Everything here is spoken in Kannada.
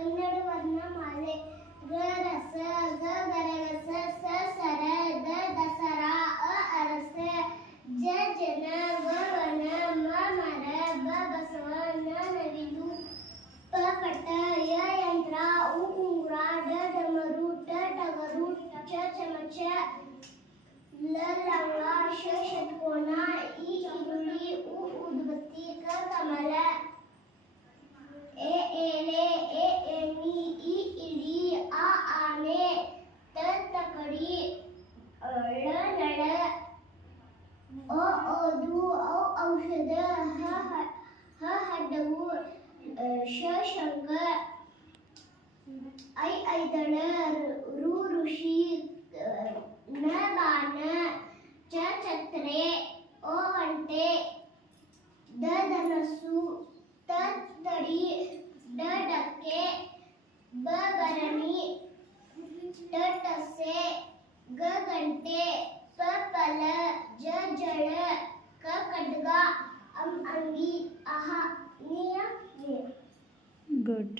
ಕನ್ನಡ ವರ್ಣಮಾಲೆ ಗ ರಸ ಗ ಗರಗಸ ಸ ಸರ ದ ದಸರ ಅ ಅರಸ ಜ ಜನ ವ ವನ ಮ ಮರ ಬ ಬಸವ ನ ನವಿಲು ಪ ಪಟ ಯ ಯಂತ್ರ ಉ ಉಂಗುರ ಡ ಡಮರು ಟ ಟಗರು ಚ ಚಮಚ ಲ ಲಂಗ ಶ ಷಟ್ಕೋನ ಇ ಈರುಳ್ಳಿ ಉ ಊದುಬತ್ತಿ ಕ ಕಮಲ ಎ ಎಲೆ ಎ ಎಣ್ಣಿ ಇ ಇಡಿ ಆ ಆನೆ ತ ತಕಡಿ ಳ ನಳ ಓ ಓದು ಔ ಔಷಧ ಹ ಹಡ್ಡವು ಶ ಶಂಕ ಐ ಐದಳ ರು ಋಷಿ ನ ಬಾಣ ಚ ಛತ್ರೆ ಓ ಒಂಟೆ ದ ಧನಸ್ಸು ತ ತಡಿ ಡ ಡಕ್ಕೆ ಬ ಭರಣಿ ಟ ಟಸೆ ಗ ಗಂಟೆ ಪ ಫಲ ಜ ಜಳ ಕ ಖಡ್ಗ ಅಂಗಿ ಅಹ ನಿಯ Good.